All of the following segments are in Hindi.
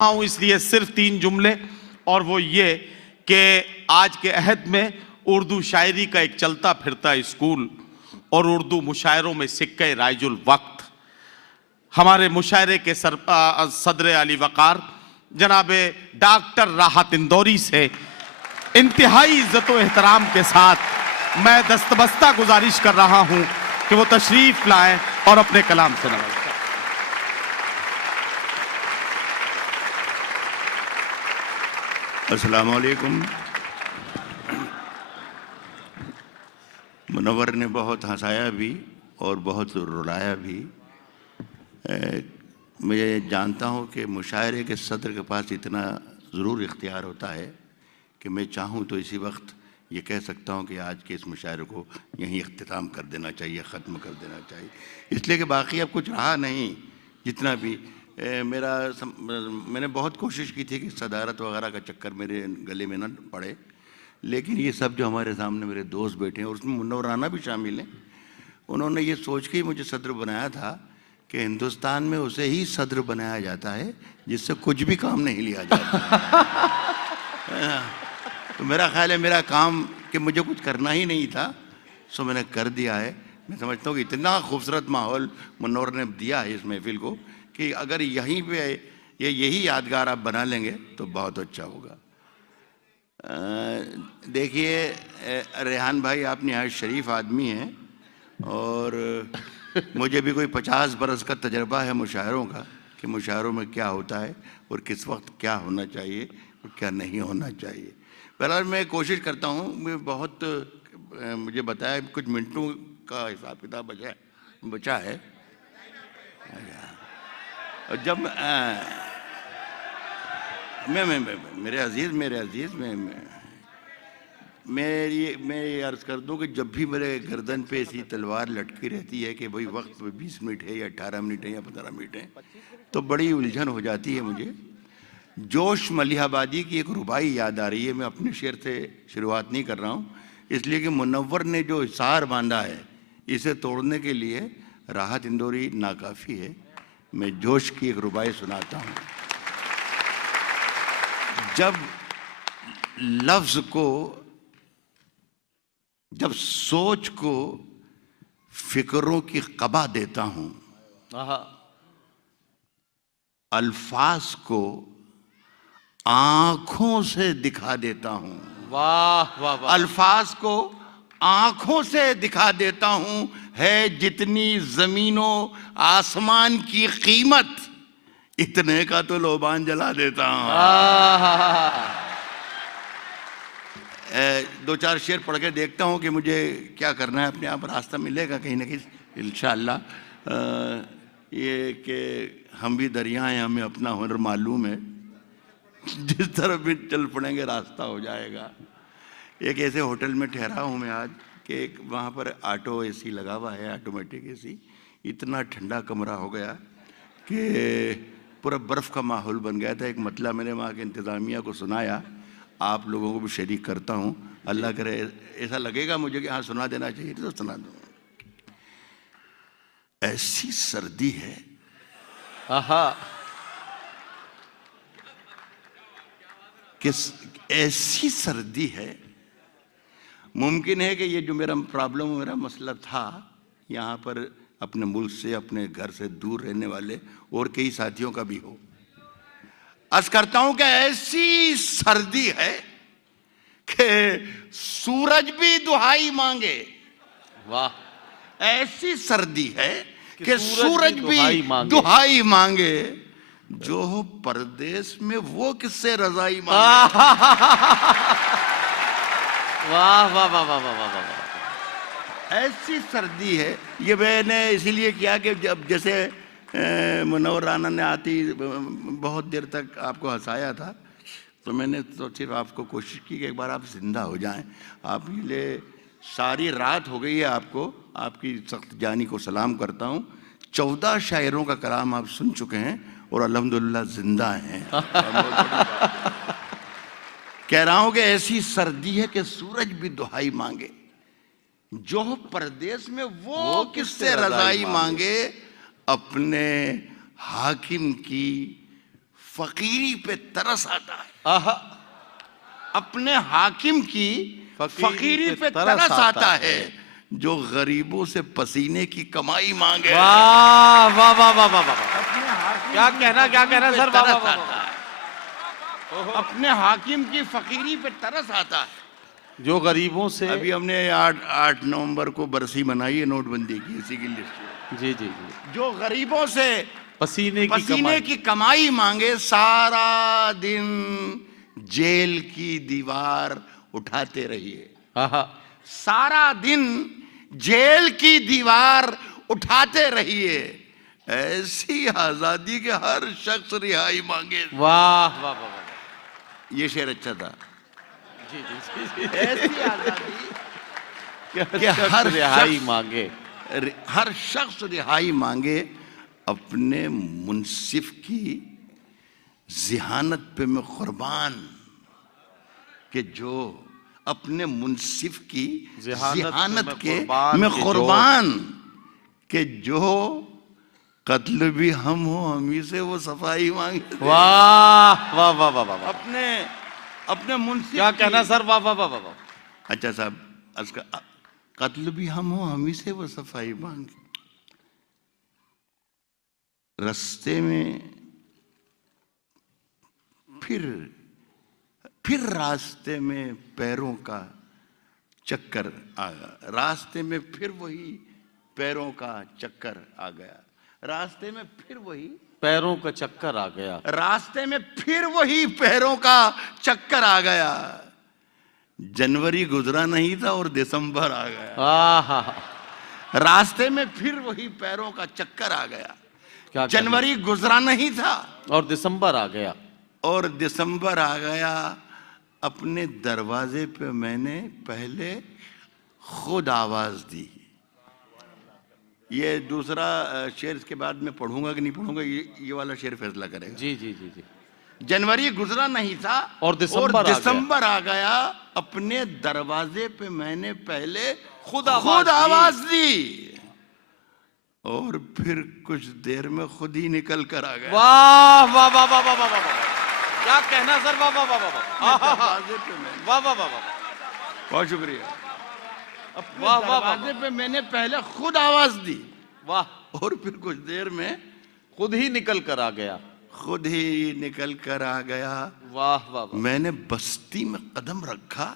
हूं इसलिए सिर्फ 3 जुमले, और वो ये कि आज के अहद में उर्दू शायरी का एक चलता फिरता स्कूल और उर्दू मुशायरों में सिक्के राइजुल वक्त हमारे मुशायरे के सदर अली वकार जनाब डॉक्टर राहत इंदौरी से इंतहाई इज्जत व एहतराम के साथ मैं दस्तबस्ता गुजारिश कर रहा हूं कि वो तशरीफ लाएं और अपने कलाम से नवाजें। अस्सलाम वालेकुम। मुनव्वर ने बहुत हंसाया भी और बहुत रुलाया भी। मैं जानता हूँ कि मुशायरे के सदर के पास इतना ज़रूर इख्तियार होता है कि मैं चाहूँ तो इसी वक्त ये कह सकता हूँ कि आज के इस मुशायरे को यहीं इख्तिताम कर देना चाहिए, ख़त्म कर देना चाहिए, इसलिए कि बाकी अब कुछ रहा नहीं। जितना भी मैंने बहुत कोशिश की थी कि सदारत वगैरह का चक्कर मेरे गले में न पड़े, लेकिन ये सब जो हमारे सामने मेरे दोस्त बैठे हैं और उसमें मुन्नवर राना भी शामिल हैं, उन्होंने ये सोच के ही मुझे सदर बनाया था कि हिंदुस्तान में उसे ही सदर बनाया जाता है जिससे कुछ भी काम नहीं लिया जाता। तो मेरा ख्याल है मेरा काम कि मुझे कुछ करना ही नहीं था, सो मैंने कर दिया है। मैं समझता हूँ कि इतना खूबसूरत माहौल मुन्नवर ने दिया है इस महफिल को कि अगर यहीं पे यही यादगार आप बना लेंगे तो बहुत अच्छा होगा। देखिए रेहान भाई, आप नहायत शरीफ आदमी हैं और मुझे भी कोई 50 बरस का तजर्बा है मुशायरों का कि मुशायरों में क्या होता है और किस वक्त क्या होना चाहिए और क्या नहीं होना चाहिए। बहरहाल मैं कोशिश करता हूँ, मैं बहुत मुझे बताया कुछ मिनटों का हिसाब किताब बचा है। जब मेरे अजीज़ मैं ये अर्ज़ कर दूं कि जब भी मेरे गर्दन पे ऐसी तलवार लटकी रहती है कि भाई वक्त 20 मिनट है या 18 मिनट है या 15 मिनट है, तो बड़ी उलझन हो जाती है मुझे। जोश मलिहाबादी की एक रुबाई याद आ रही है। मैं अपने शेर से शुरुआत नहीं कर रहा हूँ, इसलिए कि मुनव्वर ने जो हिसार बांधा है इसे तोड़ने के लिए राहत इंदौरी नाकाफ़ी है। मैं जोश की एक रुबाई सुनाता हूँ। जब लफ्ज़ को, जब सोच को फिक्रों की क़बा देता हूँ, अल्फाज को आंखों से दिखा देता हूँ। वाह वाह वाह। अल्फाज को आंखों से दिखा देता हूँ, है जितनी जमीनों आसमान की कीमत, इतने का तो लोबान जला देता हूँ। 2-4 शेर पढ़ के देखता हूँ कि मुझे क्या करना है। अपने आप रास्ता मिलेगा कहीं ना कहीं इंशाअल्लाह। ये कि हम भी दरिया हैं, हमें अपना हुनर मालूम है, जिस तरफ भी चल पड़ेंगे रास्ता हो जाएगा। एक ऐसे होटल में ठहरा हूँ मैं आज कि वहाँ पर ऑटो एसी लगा हुआ है, ऑटोमेटिक एसी। इतना ठंडा कमरा हो गया कि पूरा बर्फ़ का माहौल बन गया था। एक मतलब मैंने वहाँ के इंतज़ामिया को सुनाया, आप लोगों को भी शरीक करता हूँ। अल्लाह करे ऐसा लगेगा मुझे कि हाँ सुना देना चाहिए तो सुना दूँ। ऐसी सर्दी है, कि ऐसी सर्दी है, मुमकिन है कि ये जो मेरा प्रॉब्लम, मेरा मसला था, यहाँ पर अपने मुल्क से, अपने घर से दूर रहने वाले और कई साथियों का भी हो। अर्ज करता हूं कि ऐसी सर्दी है कि सूरज भी दुहाई मांगे। वाह। ऐसी सर्दी है कि सूरज भी दुहाई मांगे, जो हो परदेश में वो किससे रजाई मांगे। वाह वाह वाह वाह वाह वाह। ऐसी सर्दी है। ये मैंने इसीलिए किया कि जब जैसे मुनव्वर राना ने आती बहुत देर तक आपको हंसाया था, तो मैंने तो सिर्फ आपको कोशिश की कि एक बार आप जिंदा हो जाएं। आप लिए सारी रात हो गई है आपको, आपकी सख्त जानी को सलाम करता हूँ। 14 शायरों का कलाम आप सुन चुके हैं और अल्हम्दुलिल्लाह जिंदा हैं। कह रहा हूँ कि ऐसी सर्दी है कि सूरज भी दुहाई मांगे, जो परदेश में वो किससे रजाई मांगे, अपने हाकिम की फकीरी पे तरस आता है, आहा, अपने हाकिम की फकीरी पे तरस आता है, जो गरीबों से पसीने की कमाई मांगे। वाह वाह वाह वाह वाह वाह, अपने हाकिम क्या की कहना फकीरी सर, पे वाह, वाह, तरस वाह, आता है। अपने हाकिम की फकीरी पे तरस आता है। जो गरीबों से। अभी हमने 8 नवंबर को बरसी मनाई है नोटबंदी की, इसी की लिस्ट। जी जी जी। जो गरीबों से पसीने की कमाई मांगे, सारा दिन जेल की दीवार उठाते रहिए। आहा, सारा दिन जेल की दीवार उठाते रहिए, ऐसी आजादी के हर शख्स रिहाई मांगे। वाह वाह वाह वाह, ये शेर अच्छा था। जी जी जी, ऐसी आजादी कि हर रिहाई मांगे। हर शख्स रिहाई मांगे, अपने मुंसिफ की जिहानत पे मैं कुर्बान, कि जो अपने मुंसिफ की जिहानत के मैं कुर्बान, कि जो कत्ल भी हम हो हम ही से वो सफाई मांगे। वाह वाह वाह वाह वाह, अपने मुंसिफ क्या कहना सर, वाह वाह वाह वाह। अच्छा साहब, कत्ल भी हम हो हम ही से वो सफाई मांगे। रास्ते में फिर रास्ते में पैरों का चक्कर आ गया, रास्ते में फिर वही पैरों का चक्कर आ गया, रास्ते में फिर वही पैरों का चक्कर आ गया, रास्ते में फिर वही पैरों का चक्कर आ गया। जनवरी गुजरा नहीं था और दिसंबर आ गया। आहा, रास्ते में फिर वही पैरों का चक्कर आ गया। क्या जनवरी गुजरा नहीं था और दिसंबर आ गया, और दिसंबर आ गया। अपने दरवाजे पे मैंने पहले खुद आवाज दी। ये दूसरा शेर इसके बाद में पढ़ूंगा कि नहीं पढ़ूंगा, ये वाला शेर फैसला करेगा। जी जी जी जी। जनवरी गुजरा नहीं था और दिसंबर आ गया। अपने दरवाजे पे मैंने पहले खुद आवाज दी, और फिर कुछ देर में खुद ही निकल कर आ गया। वाह वाह वाह वाह वाह वाह वाह, क्या कहना सर, वाह वाह वाह वाह वाह, दरवाजे पे मैंने, वाह वाह वाह वाह, बहुत शुक्रिया। अपने वाह, वाह, वाह, दरवाजे पे मैंने पहले खुद आवाज दी, वाह, और फिर कुछ देर में खुद ही निकल कर आ गया, खुद ही निकल कर आ गया। वाह वाह वाह। मैंने बस्ती में कदम रखा,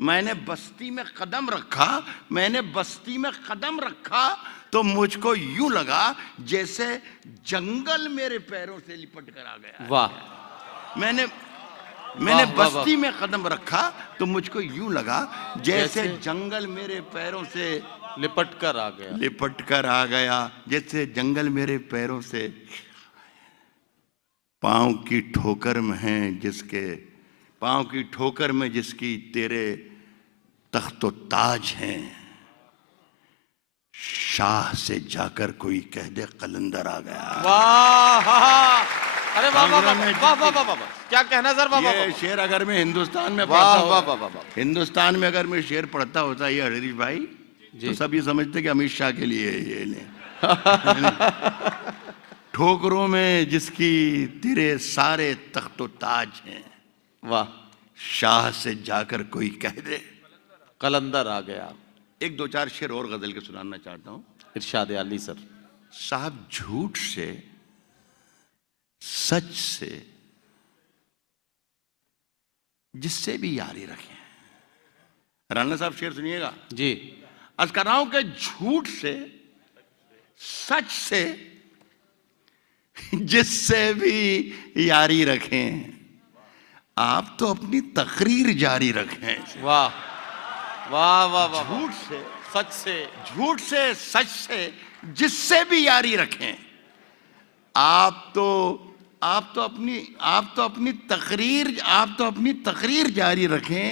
मैंने बस्ती में कदम रखा, मैंने बस्ती में कदम रखा, तो मुझको यूं लगा जैसे जंगल मेरे पैरों से लिपट कर आ गया। वाह, मैंने वाह, बस्ती वाह। में कदम रखा तो मुझको यूं लगा जैसे जंगल मेरे पैरों से लिपट कर आ गया, लिपट कर आ गया, जैसे जंगल मेरे पैरों से। पांव की ठोकर में है जिसके, पांव की ठोकर में जिसकी तेरे तख्तो ताज हैं, शाह से जाकर कोई कह दे कलंदर आ गया। वाह, अरे वाह वाह वाह वाह वाह वाह वाह, क्या कहना सर, वाह वाह। ये शेर अगर मैं हिंदुस्तान में वाह पढ़ता वाह होता, वाह वाह, हिंदुस्तान में अगर मैं शेर पढ़ता होता ये हरीश भाई, तो सब ये समझते कि अमित शाह के लिए ये ले। ठोकरों में जिसकी तेरे सारे तख्तो ताज हैं, वाह, शाह से जाकर कोई कह दे कलंदर आ गया। एक दो चार शेर और गजल के सुनाना चाहता हूं। इरशाद अली सर। साहब, झूठ से, सच से, जिससे भी यारी रखें। राणा साहब शेर सुनिएगा जी। आज कर रहा हूं कि झूठ से, सच से, जिससे भी यारी रखें, आप तो अपनी तकरीर जारी रखें। वाह वाह वाह वाह, झूठ से, सच से, झूठ से, सच से, जिससे भी यारी रखें, आप तो अपनी तकरीर जारी रखें।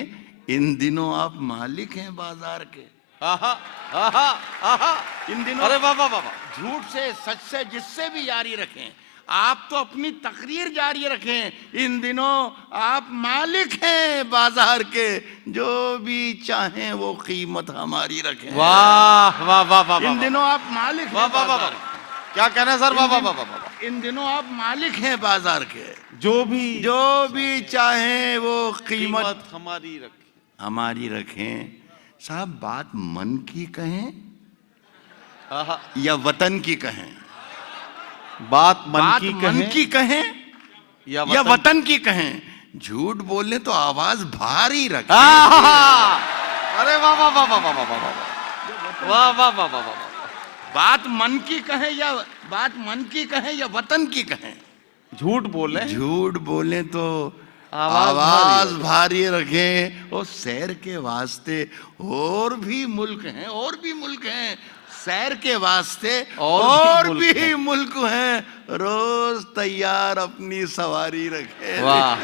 इन दिनों आप मालिक हैं बाजार के। आहा आहा आहा, इन दिनों, अरे वाह वाह वाह, झूठ से, सच से, जिससे भी यारी रखें, आप तो अपनी तकरीर जारी रखें। इन दिनों आप मालिक हैं बाजार के, जो भी चाहें वो कीमत हमारी रखें। वाह वाह वाह वाह, इन दिनों आप मालिक हैं वाह वाह वाह, बाजार के। क्या कहना सर, वाह वाह वाह वाह। इन दिनों आप मालिक हैं बाजार के, जो भी चाहें वो कीमत कीमत हमारी रखे। हमारी रखें। साहब बात मन की कहें आहा, या वतन की कहें? बात बात मन मन की कहें या या वतन की कहें? झूठ बोलने तो आवाज भारी रखें। आहा, अरे वाह वाह वाह वाह वाह वाह वाह वाह वाह वाह वाह वाह वाह। बात मन की कहें या वतन की कहें? झूठ बोले झूठ बोले तो आवाज आवाज भारी रखें। और शहर के वास्ते और भी मुल्क हैं, शहर के वास्ते और भी मुल्क हैं। रोज तैयार अपनी सवारी रखे। वाह,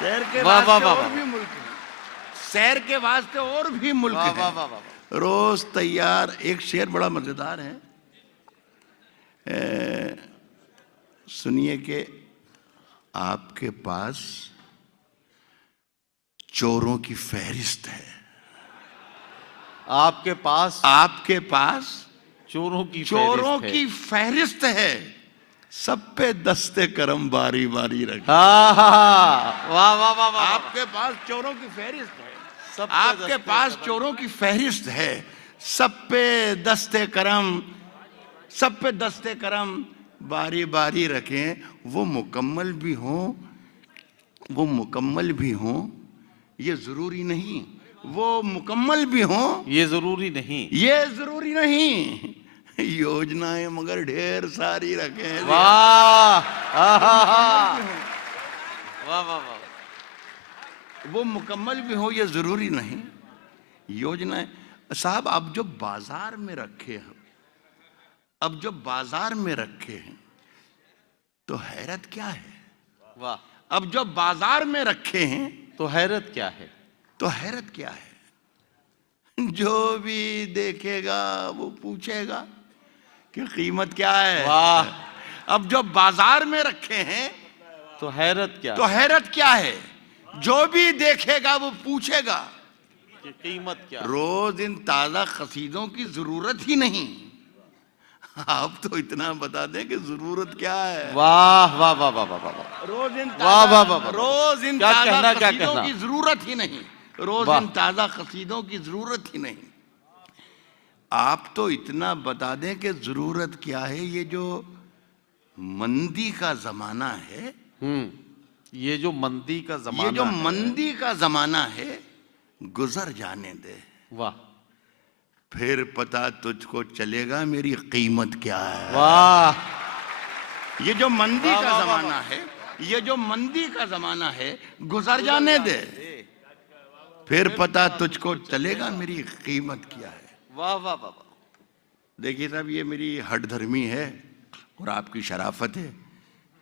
शहर के वाह, वाह, वास्ते वाह, और वाह। भी मुल्क हैं, शहर के वास्ते और भी मुल्क वाह वाह हैं, वाह वाह। रोज तैयार। एक शेर बड़ा मजेदार है, सुनिए कि आपके पास चोरों की फहरिस्त है। आपके पास चोरों की फहरिस्त है। सब पे दस्ते करम बारी बारी रखे। वाह वाह वाह वाह। आपके पास चोरों की फहरिस्त है, सब पे आपके दस्ते पास करम। चोरों की फहरिस्त है। सब पे दस्ते करम बारी बारी रखें। वो मुकम्मल भी हों ये जरूरी नहीं, वो मुकम्मल भी हों ये जरूरी नहीं। योजनाएं मगर ढेर सारी रखें। वाह आहा, वाह वाह वाह। वो मुकम्मल भी हो ये जरूरी नहीं। योजनाएं साहब अब जो बाजार में रखे हैं तो हैरत क्या है? वाह, अब जो बाजार में रखे हैं तो हैरत क्या है? जो भी देखेगा वो पूछेगा कि कीमत क्या है। वाह, अब जो बाजार में रखे हैं तो हैरत क्या है? जो भी देखेगा वो पूछेगा कि कीमत क्या? रोज इन ताजा कसीदों की जरूरत ही नहीं। आप तो इतना बता दें कि जरूरत क्या है। वाह वाह वाह वाह वाह वाह। रोज इन वाह, वाह, वाह, वाह। रोज इन क्या ताजा कहना, क्या कसीदों कहना। की जरूरत ही नहीं। रोज वाह। इन ताजा कसीदों की जरूरत ही नहीं। आप तो इतना बता दें कि जरूरत क्या है। ये जो मंदी का जमाना है, ये जो मंदी का जमाना है गुजर जाने दे। वाह फिर पता तुझको चलेगा मेरी कीमत क्या है। वाह, ये जो मंदी वाह, का वाह, जमाना वाह। है गुजर जाने दे। फिर पता तुझको चलेगा मेरी कीमत क्या है। वाह वाह वाह वाह। देखिए साहब ये मेरी हठधर्मी है और आपकी शराफत है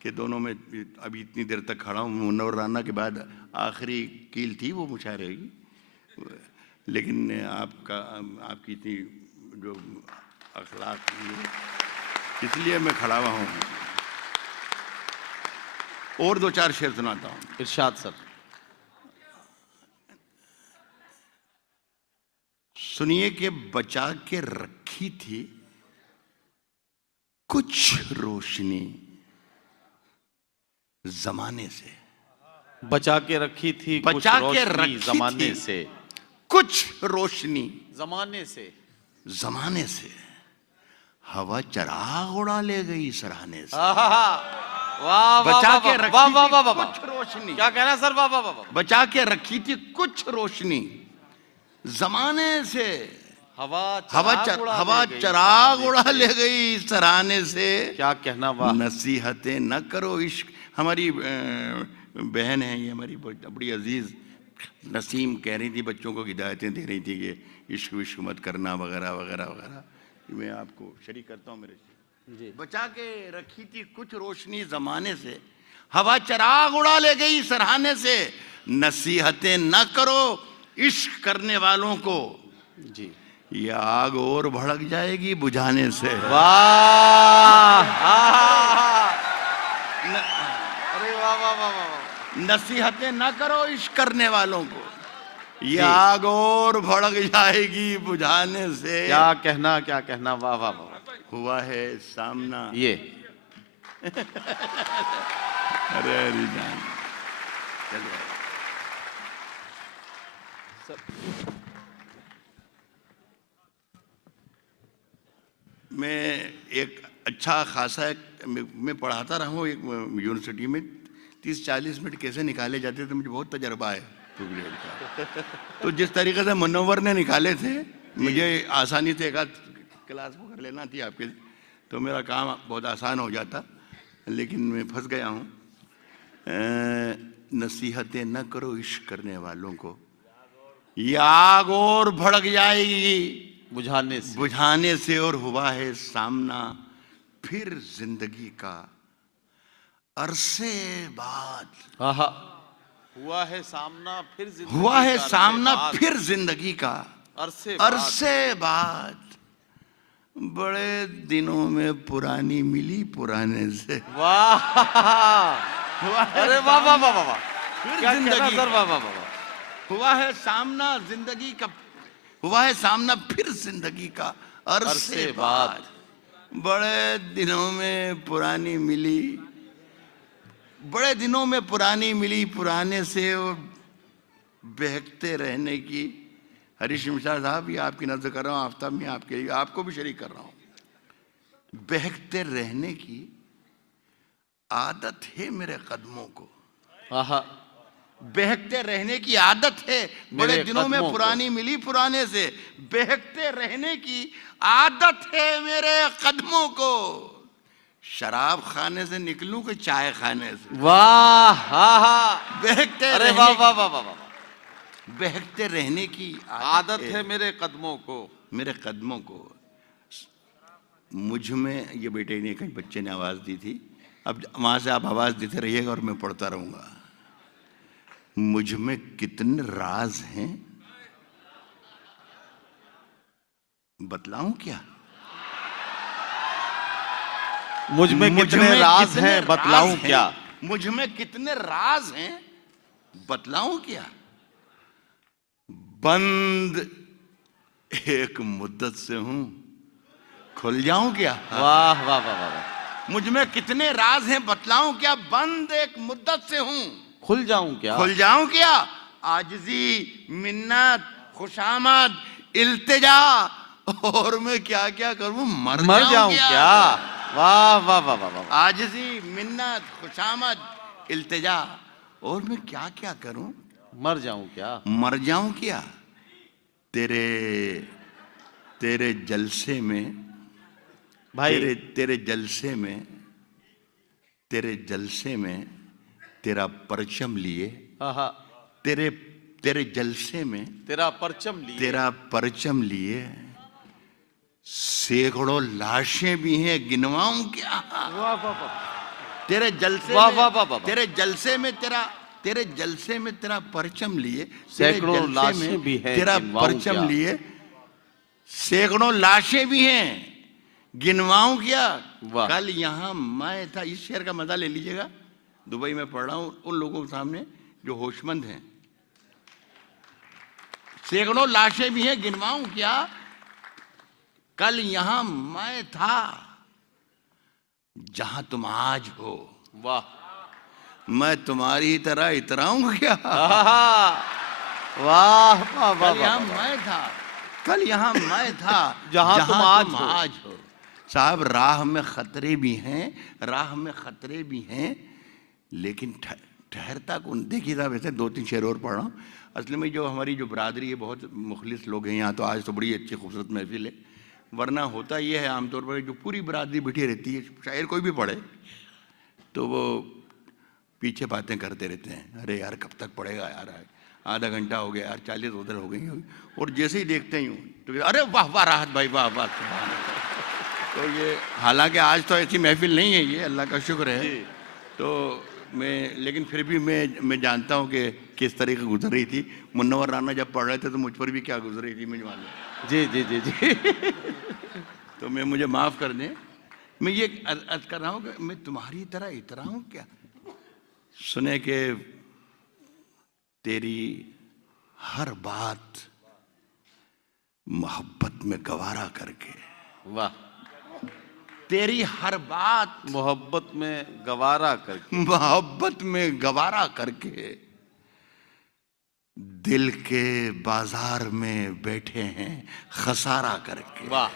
कि दोनों में अभी इतनी देर तक खड़ा हूँ। मुन्नवर राना के बाद आखिरी कील थी वो मुशायरे की, लेकिन आपकी इतनी जो अखलाक इसलिए मैं खड़ा हुआ हूँ। और दो चार शेर सुनाता हूँ। इरशाद सर। सुनिए कि बचा के रखी थी कुछ रोशनी जमाने से। बचा के रखी थी कुछ रोशनी जमाने से। कुछ रोशनी जमाने से हवा चराग उड़ा ले गई सराहने से। वाह बचा के रखी वाह वाह वाह थी वाह। कुछ रोशनी। क्या कहना सर? वाह वाह वाह। बचा के रखी थी कुछ रोशनी जमाने से। हवा चराग उड़ा ले गई सराहने से। क्या कहना। वाह। नसीहतें न करो इश्क। हमारी बहन है ये, हमारी बड़ी अजीज नसीम कह रही थी, बच्चों को हिदायतें दे रही थी कि इश्क विश्क मत करना वगैरह वगैरह वगैरह। मैं आपको शरीक करता हूँ मेरे से। बचा के रखी थी कुछ रोशनी जमाने से, हवा चराग उड़ा ले गई सराहने से। नसीहतें न करो इश्क करने वालों को जी, ये आग और भड़क जाएगी बुझाने से। वाह। अरे वाह वाह वाह वाह। नसीहतें न करो इश्क करने वालों को, ये आग और भड़क जाएगी बुझाने से। क्या कहना। वाह वाह वाह। हुआ है सामना ये अरे हरी जान, चलिए। मैं एक अच्छा खासा मैं पढ़ाता रहा हूँ एक यूनिवर्सिटी में। 30-40 मिनट कैसे निकाले जाते थे मुझे बहुत तजर्बा है प्रोग्राम का। तो जिस तरीके से मनोवर ने निकाले थे, मुझे आसानी से एक आध क्लास वो कर लेना थी आपके, तो मेरा काम बहुत आसान हो जाता, लेकिन मैं फंस गया हूँ। नसीहतें न करो इश्क करने वालों को, ये आग और भड़क जाएगी बुझाने से और हुआ है सामना फिर जिंदगी का अरसे बाद। हुआ है सामना फिर जिंदगी का अरसे बाद। बड़े दिनों में पुरानी मिली पुराने से। वाह, अरे वाह वाह वाह वाह, फिर जिंदगी हुआ है सामना फिर जिंदगी का अरसे बाद। बड़े दिनों में पुरानी मिली पुराने से और बहकते रहने की। हरीश मिश्रा साहब, ये आपकी नजर कर रहा हूँ, आफ्ताब में आपके लिए, आपको भी शरीक कर रहा हूँ। बहकते रहने की आदत है मेरे कदमों को, बहकते रहने की आदत है। बड़े दिनों में पुरानी मिली पुराने से, बहकते रहने की आदत है मेरे कदमों को। शराब खाने से निकलूं कि चाय खाने से? वाह, बहकते अरे वाह वाह वाह वाह, बहकते रहने की आदत है मेरे कदमों को। मुझ में, ये बेटे ने कहीं बच्चे ने आवाज दी थी, अब वहां से आप आवाज देते रहिएगा और मैं पढ़ता रहूंगा। मुझ में कितने राज हैं बतलाऊं क्या? मुझ में कितने राज हैं बतलाऊं क्या? मुझ में कितने राज हैं बतलाऊं क्या? बंद एक मुद्दत से हूं, खुल जाऊं क्या? वाह वाह वाह वाह। मुझ में कितने राज हैं बतलाऊं क्या? बंद एक मुद्दत से हूं, खुल जाऊं क्या? आजिज़ी, मिन्नत, खुशामद, इल्तिजा, और मैं क्या क्या करूं? मर जाऊं क्या? वाह वाह वाह वाह वाह। आजिज़ी, मिन्नत, खुशामद, इल्तिजा, और मैं क्या क्या करूं? मर जाऊं क्या? तेरे जलसे में भाई, तेरे जलसे में तेरा परचम लिए, तेरे जलसे में तेरा परचम लिए सैकड़ों लाशें भी हैं, गिनवाऊं क्या? वाह वाह वाह, तेरे जलसे वाह में वाह वाह वाह, तेरे जलसे में तेरा परचम लिए सैकड़ों लाशें भी हैं, तेरा परचम लिए सैकड़ों लाशें भी हैं, गिनवाऊं क्या? कल यहाँ मैं था, इस शेर का मजा ले लीजिएगा, दुबई में पढ़ रहा हूं उन लोगों के सामने जो होशमंद हैं। सैकड़ों लाशें भी हैं, गिनवाऊं क्या? कल यहां मैं था जहां तुम आज हो। वाह, मैं तुम्हारी तरह इतराऊं क्या? वाह वाह वाह, कल यहां मैं था जहां तुम आज हो। साहब, राह में खतरे भी हैं, लेकिन ठहरता कौन? देखिए साहब, ऐसे 2-3 शेर और पढ़ रहा हूँ। असली में जो हमारी जो बरादरी है, बहुत मुखलिस लोग हैं यहाँ, तो आज तो बड़ी अच्छी खूबसूरत महफिल है। वरना होता ये है आमतौर पर जो पूरी बरादरी बैठी रहती है, शायर कोई भी पढ़े तो वो पीछे बातें करते रहते हैं। अरे यार कब तक पढ़ेगा यार, आधा घंटा हो गया यार, 40 उधर हो गई, और जैसे ही देखते ही तो अरे वाह वाह राहत भाई, वाह वाह। तो ये, हालांकि आज तो ऐसी महफिल नहीं है, ये अल्लाह का शुक्र है। तो लेकिन फिर भी मैं जानता हूँ कि किस तरीके गुजर रही थी। मुन्नवर राना जब पढ़ रहे थे तो मुझ पर भी क्या गुजर रही थी मुझे मालूम। जी। तो मुझे माफ कर दें, मैं ये अर्ज कर रहा हूँ कि मैं तुम्हारी तरह इतराऊं क्या? सुने कि तेरी हर बात मोहब्बत में गवारा करके, वाह, तेरी हर बात मोहब्बत में गवारा करके, मोहब्बत में गवारा करके दिल के बाजार में बैठे हैं खसारा करके। वाह,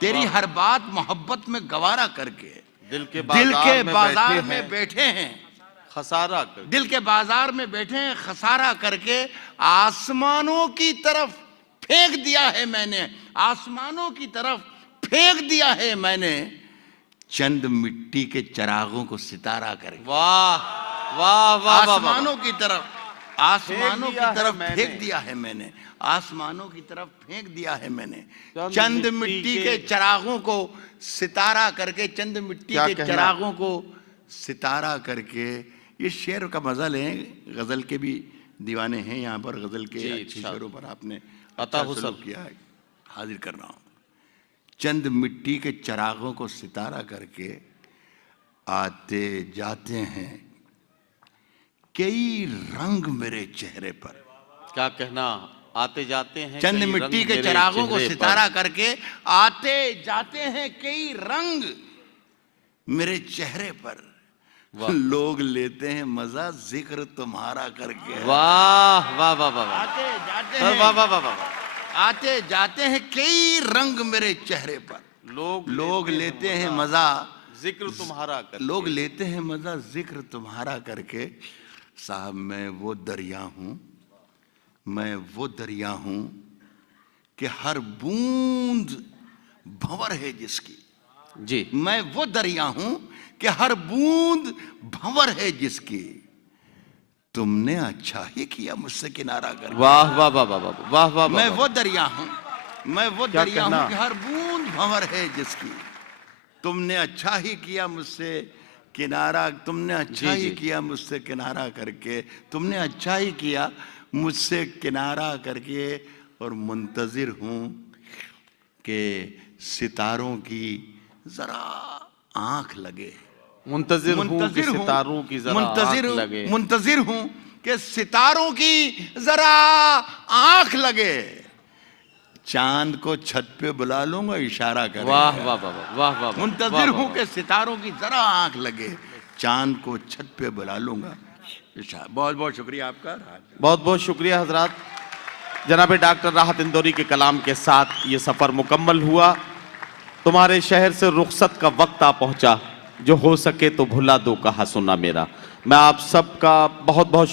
तेरी हर बात मोहब्बत में गवारा करके दिल के बाजार में बैठे हैं खसारा करके, दिल के बाजार में बैठे हैं खसारा करके। आसमानों की तरफ फेंक दिया है मैंने, आसमानों की तरफ फेंक दिया है मैंने, चंद मिट्टी के चिरागों को सितारा करके। वाह वाह वाह, आसमानों की तरफ, आसमानों की तरफ मैंने। फेंक दिया है मैंने, आसमानों की तरफ फेंक दिया है मैंने, चंद मिट्टी के चिरागों को सितारा करके, चंद मिट्टी के चिरागों को सितारा करके। ये शेर का मजा लें, गजल के भी दीवाने हैं यहाँ पर, गजल के अच्छे शेरों पर आपने अच्छा सलूक किया है, हाजिर कर रहा हूँ। चंद मिट्टी के चिरागों को सितारा करके आते जाते हैं कई रंग मेरे चेहरे पर। क्या कहना, आते जाते हैं चंद मिट्टी के चिरागों को सितारा करके आते जाते हैं कई रंग मेरे चेहरे पर। लोग लेते हैं मजा जिक्र तुम्हारा करके। वाह वाह वाह वाह, आते जाते वाह हैं, वाह वाह वाह, आते जाते हैं कई रंग मेरे चेहरे पर। लोग लेते हैं मजा जिक्र तुम्हारा करके, लोग लेते हैं मजा जिक्र तुम्हारा करके। साहब मैं वो दरिया हूं, मैं वो दरिया हूं कि हर बूंद भंवर है जिसकी। जी, मैं वो दरिया हूं कि हर बूंद भंवर है जिसकी। तुमने अच्छा ही किया मुझसे किनारा कर। वाह वाह वाह वाह वाह वाह वाह, मैं वो दरिया हूं, मैं वो दरिया कहना? हूं कि हर बूंद भंवर है जिसकी। तुमने अच्छा ही किया मुझसे किनारा, तुमने अच्छा ही किया मुझसे किनारा करके, तुमने अच्छा ही किया मुझसे किनारा करके। और मुंतजिर हूं कि सितारों की जरा आंख लगे। मुंतजिर हूं कि सितारों की जरा आंख लगे। मुंतजिर हूं कि सितारों की जरा आंख लगे। चांद को छत पे बुला लूंगा इशारा कर। वाह वाह वाह वाह वाह, मुंतजिर हूं कि सितारों की जरा आंख लगे, चांद को छत पे बुला लूंगा इशारा। बहुत बहुत शुक्रिया आपका। बहुत बहुत शुक्रिया हजरात। जनाब डॉक्टर राहत इंदौरी के कलाम के साथ ये सफर मुकम्मल हुआ। तुम्हारे शहर से रुखसत का वक्त आ पहुंचा, जो हो सके तो भुला दो कहा सुना मेरा। मैं आप सबका बहुत बहुत